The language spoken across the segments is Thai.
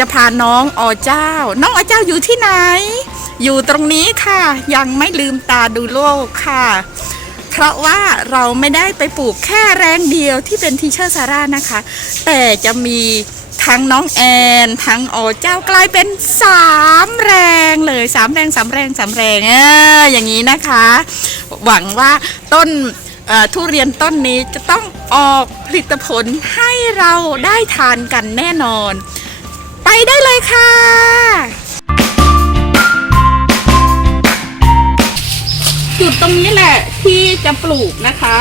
จะพาน้องอเจ้า น้องอเจ้าอยู่ที่ไหน อยู่ตรงนี้ค่ะ ยังไม่ลืมตาดูโลกค่ะ เพราะว่าเราไม่ได้ไปปลูกแค่แรงเดียวที่เป็นทีเชอร์ซาร่านะคะ แต่จะมีทั้งน้องแอนทั้งอเจ้ากลายเป็นสามแรงเลยสามแรงสามแรงสามแรงเอออย่างนี้นะคะ หวังว่าต้นทุเรียนต้นนี้จะต้องออกผลิตผลให้เราได้ทานกันแน่นอน ไปได้เลยค่ะ จุดตรงนี้แหละที่จะปลูกนะคะ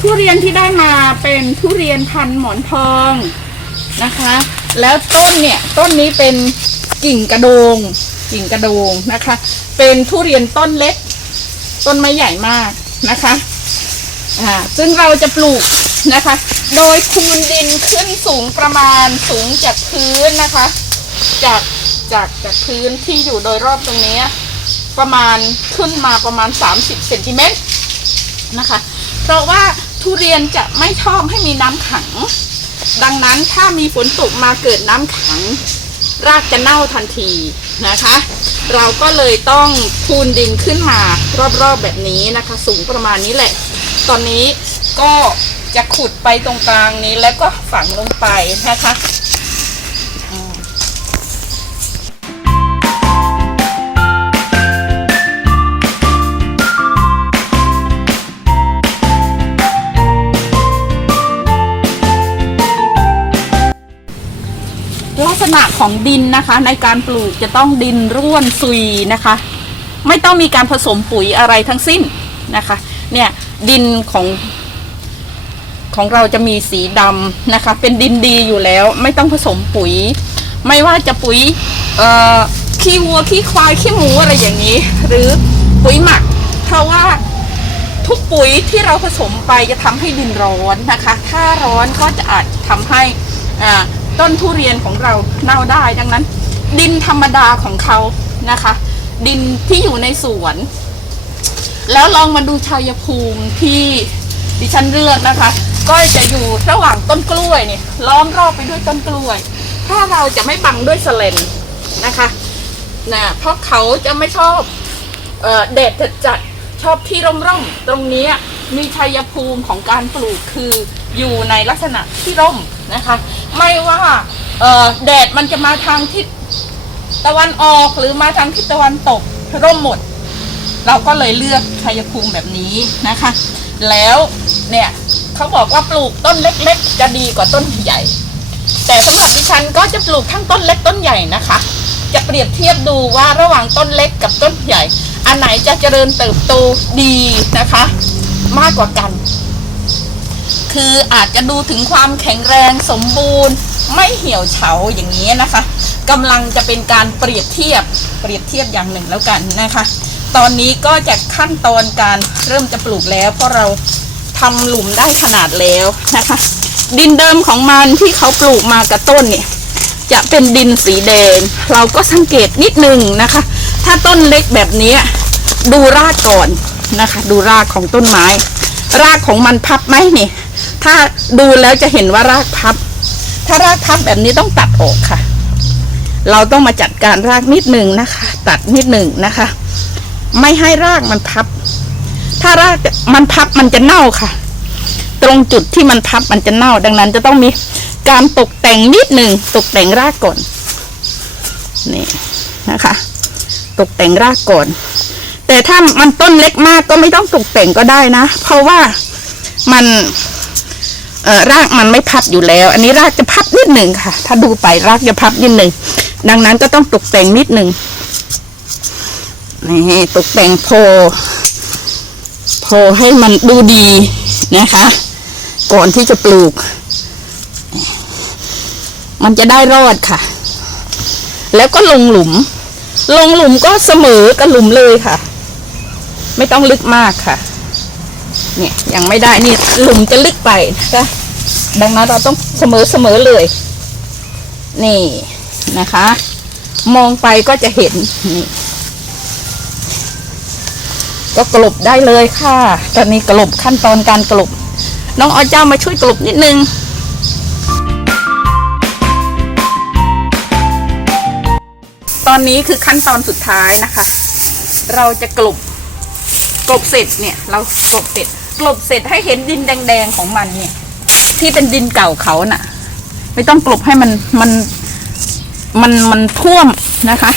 ทุเรียนที่ได้มาเป็นทุเรียนพันหมอนทองนะคะ แล้วต้นเนี่ยต้นนี้เป็นกิ่งกระโดง กิ่งกระโดงนะคะ เป็นทุเรียนต้นเล็ก ต้นไม่ใหญ่มากนะคะอ่าซึ่งเราจะปลูกนะคะ โดยคูนดินขึ้นสูงประมาณสูงจากพื้นนะคะ จากจากจากพื้นที่อยู่โดยรอบตรงนี้ ประมาณขึ้นมาประมาณ 30เซนติเมตรนะคะ เพราะว่าทุเรียนจะไม่ชอบให้มีน้ำขัง ดังนั้นถ้ามีฝนตกมาเกิดน้ำขัง รากจะเน่าทันทีนะคะ เราก็เลยต้องพูนดินขึ้นมารอบๆแบบนี้นะคะ สูงประมาณนี้แหละ ตอนนี้ ก็จะขุดไปตรงกลางนี้แล้วก็ฝังลงไปนะคะลักษณะของดินนะคะ ในการปลูกจะต้องดินร่วนซุยนะคะ ไม่ต้องมีการผสมปุ๋ยอะไรทั้งสิ้นนะคะ เนี่ยดินของ ของเราจะมีสีดำนะคะ เป็นดินดีอยู่แล้ว ไม่ต้องผสมปุ๋ย ไม่ว่าจะปุ๋ยขี้วัวขี้ควายขี้หมูอะไรอย่างนี้ หรือปุ๋ยหมัก เพราะว่าทุกปุ๋ยที่เราผสมไปจะทำให้ดินร้อนนะคะ ถ้าร้อนก็จะอาจทำให้ต้นทุเรียนของเราเน่าได้ ดังนั้น ดินธรรมดาของเขานะคะ ดินที่อยู่ในสวน แล้วลองมาดูชัยภูมิที่ ดิฉันเลือกนะคะ ก็จะอยู่ระหว่างต้นกล้วยเนี่ยล้อมรอบไปด้วยต้นกล้วย ถ้าเราจะไม่บังด้วยสเลนนะคะนะเพราะเขาจะไม่ชอบเอ่อแดดจัดชอบที่ร่มๆตรงนี้มีชัยภูมิของการปลูกคืออยู่ในลักษณะที่ร่มนะคะ ไม่ว่าเอ่อแดดมันจะมาทางทิศตะวันออกหรือมาทางทิศตะวันตกร่มหมด เราก็เลยเลือกชัยภูมิแบบนี้นะคะ แล้วเนี่ยเขาบอกว่าปลูกต้นเล็ก ๆ จะดีกว่าต้นใหญ่ แต่สำหรับดิฉันก็จะปลูกทั้งต้นเล็กต้นใหญ่นะคะ จะเปรียบเทียบดูว่าระหว่างต้นเล็กกับต้นใหญ่ อันไหนจะเจริญเติบโตดีนะคะ มากกว่ากัน คืออาจจะดูถึงความแข็งแรงสมบูรณ์ ไม่เหี่ยวเฉาอย่างนี้นะคะกำลังจะเป็นการเปรียบเทียบเปรียบเทียบอย่างหนึ่งแล้วกันนะคะ ตอนนี้ก็จะขั้นตอนการเริ่มจะปลูกแล้ว เพราะเราทำหลุมได้ขนาดแล้วนะคะ ดินเดิมของมันที่เขาปลูกมากับต้นเนี่ย จะเป็นดินสีแดง เราก็สังเกตนิดนึงนะคะ ถ้าต้นเล็กแบบนี้ดูรากก่อนนะคะ ดูรากของต้นไม้ รากของมันพับไหมนี่ถ้าดูแล้วจะเห็นว่ารากพับ ถ้ารากพับแบบนี้ต้องตัดออกค่ะ เราต้องมาจัดการรากนิดหนึ่งนะคะ ตัดนิดหนึ่งนะคะ ไม่ให้รากมันพับ ถ้ารากมันพับมันจะเน่าค่ะ ตรงจุดที่มันพับมันจะเน่า ดังนั้น จะต้องมีการตกแต่งนิดหนึ่งตกแต่งรากก่อนนี่นะคะ ตกแต่งรากก่อน แต่ถ้ามันต้นเล็กมากก็ไม่ต้องตกแต่งก็ได้นะ เพราะว่ามันรากมันไม่พับอยู่แล้ว อันนี้รากจะพับนิดหนึ่งค่ะ ถ้าดูไปรากจะพับนิดหนึ่งดังนั้นก็ต้องตกแต่งนิดหนึ่ง นี่ตกแต่งโพโพให้มันดูดีนะคะ ก่อนที่จะปลูก มันจะได้รอดค่ะ แล้วก็ลงหลุม ลงหลุมก็เสมอกับหลุมเลยค่ะ ไม่ต้องลึกมากค่ะ เนี่ยยังไม่ได้นี่หลุมจะลึกไปนะคะดังนั้นเราต้องเสมอเสมอเลย นี่นะคะ มองไปก็จะเห็นนี่ ก็กลบได้เลยค่ะ ตอนนี้กลบขั้นตอนการกลบ น้องออเจ้ามาช่วยกลบนิดนึงตอนนี้คือขั้นตอนสุดท้ายนะคะ เราจะกลบกลบเสร็จเนี่ย เรากลบเสร็จกลบเสร็จให้เห็นดินแดงๆของมันเนี่ย ที่เป็นดินเก่าเขาน่ะ ไม่ต้องกลบให้มันมันมันมันท่วมนะคะ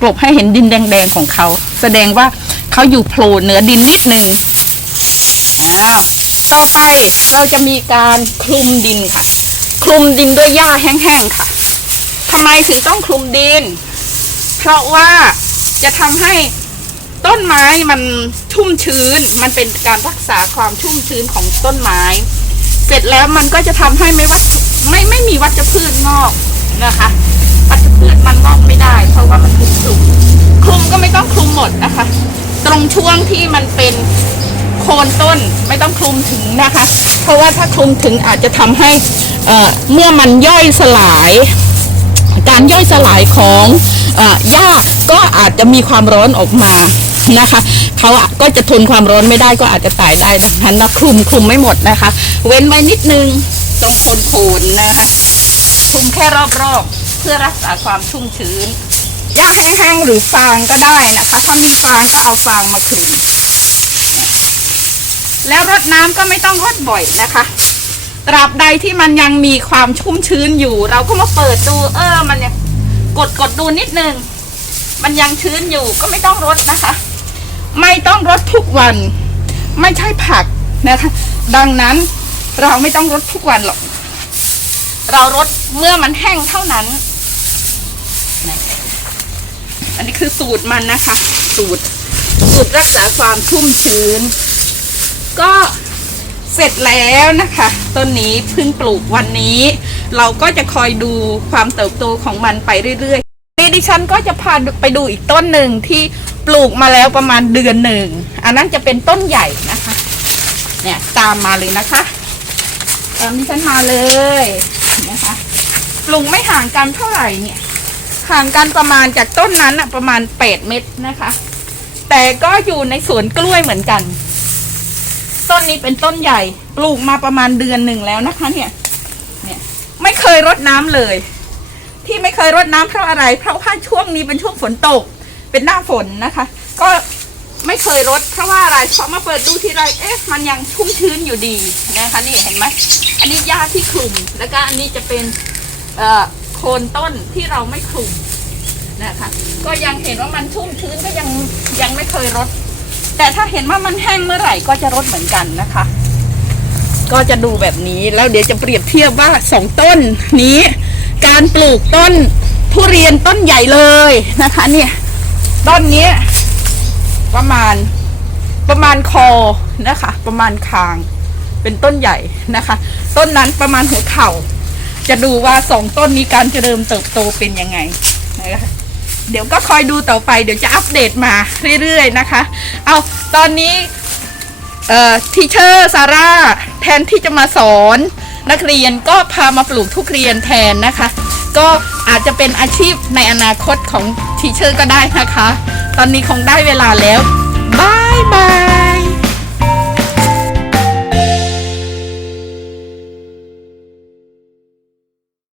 กลบให้เห็นดินแดงๆของเขา แสดงว่า เขาอยู่โผล่เหนือดินนิดนึงอ้าวต่อไปเราจะมีการคลุมดินค่ะ คลุมดินด้วยหญ้าแห้งๆค่ะทำไมถึงต้องคลุมดิน เพราะว่าจะทำให้ต้นไม้มันชุ่มชื้น มันเป็นการรักษาความชุ่มชื้นของต้นไม้ เสร็จแล้วมันก็จะทำให้ไม่วัชไม่ไม่มีวัชพืชงอกนะคะ วัชพืชมันงอกไม่ได้ เพราะว่ามันถูกคลุมคลุมก็ไม่ต้องคลุมหมดนะคะ ตรงช่วงที่มันเป็นโคนต้นไม่ต้องคลุมถึงนะคะ เพราะว่าถ้าคลุมถึงอาจจะทำให้เมื่อมันย่อยสลาย การย่อยสลายของหญ้าก็อาจจะมีความร้อนออกมานะคะเขาก็จะทนความร้อนไม่ได้ก็อาจจะตายได้ดังนั้นนะคลุมคลุมไม่หมดนะคะ เว้นไว้นิดนึงตรงโคนโคนนะคะคลุมแค่รอบๆเพื่อรักษาความชุ่มชื้น หญ้าแห้งๆหรือฟางก็ได้นะคะ ถ้ามีฟางก็เอาฟางมาคลุมแล้วรดน้ำก็ไม่ต้องรดบ่อยนะคะ ตราบใดที่มันยังมีความชุ่มชื้นอยู่ เราก็มาเปิดดูเออมันยังกดกดดูนิดนึง มันยังชื้นอยู่ก็ไม่ต้องรดนะคะ ไม่ต้องรดทุกวัน ไม่ใช่ผักนะคะ ดังนั้นเราไม่ต้องรดทุกวันหรอก เรารดเมื่อมันแห้งเท่านั้น อันนี้คือสูตรมันนะคะ สูตร สูตรรักษาความชุ่มชื้น ก็เสร็จแล้วนะคะต้นนี้เพิ่งปลูกวันนี้ เราก็จะคอยดูความเติบโตของมันไปเรื่อยๆนี่ดิฉันก็จะพาไปดูอีกต้นหนึ่งที่ปลูกมาแล้วประมาณเดือนหนึ่ง อันนั้นจะเป็นต้นใหญ่นะคะ เนี่ยตามมาเลยนะคะ ตามดิฉันมาเลยนะคะปลูกไม่ห่างกันเท่าไหร่เนี่ย ห่างกันประมาณจากต้นนั้นอะประมาณแปดเมตรนะคะ แต่ก็อยู่ในสวนกล้วยเหมือนกัน ต้นนี้เป็นต้นใหญ่ปลูกมาประมาณเดือนหนึ่งแล้วนะคะ เนี่ยเนี่ยไม่เคยรดน้ำเลย ที่ไม่เคยรดน้ำเพราะอะไร เพราะว่าช่วงนี้เป็นช่วงฝนตก เป็นหน้าฝนนะคะ ก็ไม่เคยรดเพราะว่าอะไรเพราะมาเปิดดูทีไรเอ๊ะมันยังชุ่มชื้นอยู่ดีนะคะนี่เห็นไหมอันนี้หญ้าที่คลุมแล้วก็อันนี้จะเป็นเอ่อ โคนต้นที่เราไม่คลุมนะคะ ก็ยังเห็นว่ามันชุ่มชื้นก็ยังยังไม่เคยรด แต่ถ้าเห็นว่ามันแห้งเมื่อไหร่ก็จะรดเหมือนกันนะคะ ก็จะดูแบบนี้แล้วเดี๋ยวจะเปรียบเทียบว่าสองต้นนี้ การปลูกต้นทุเรียนต้นใหญ่เลยนะคะ เนี่ยต้นนี้ประมาณประมาณคอนะคะ ประมาณคาง เป็นต้นใหญ่นะคะ ต้นนั้นประมาณหัวเข่า จะดูว่าสองต้นนี้การเจริญเติบโตเป็นยังไงนะคะเดี๋ยวก็คอยดูต่อไปเดี๋ยวจะอัปเดตมาเรื่อยๆนะคะ เอาตอนนี้เอ่อทีเชอร์ซาร่าแทนที่จะมาสอนนักเรียนก็พามาปลูกทุกเรียนแทนนะคะ ก็อาจจะเป็นอาชีพในอนาคตของทีเชอร์ก็ได้นะคะ ตอนนี้คงได้เวลาแล้ว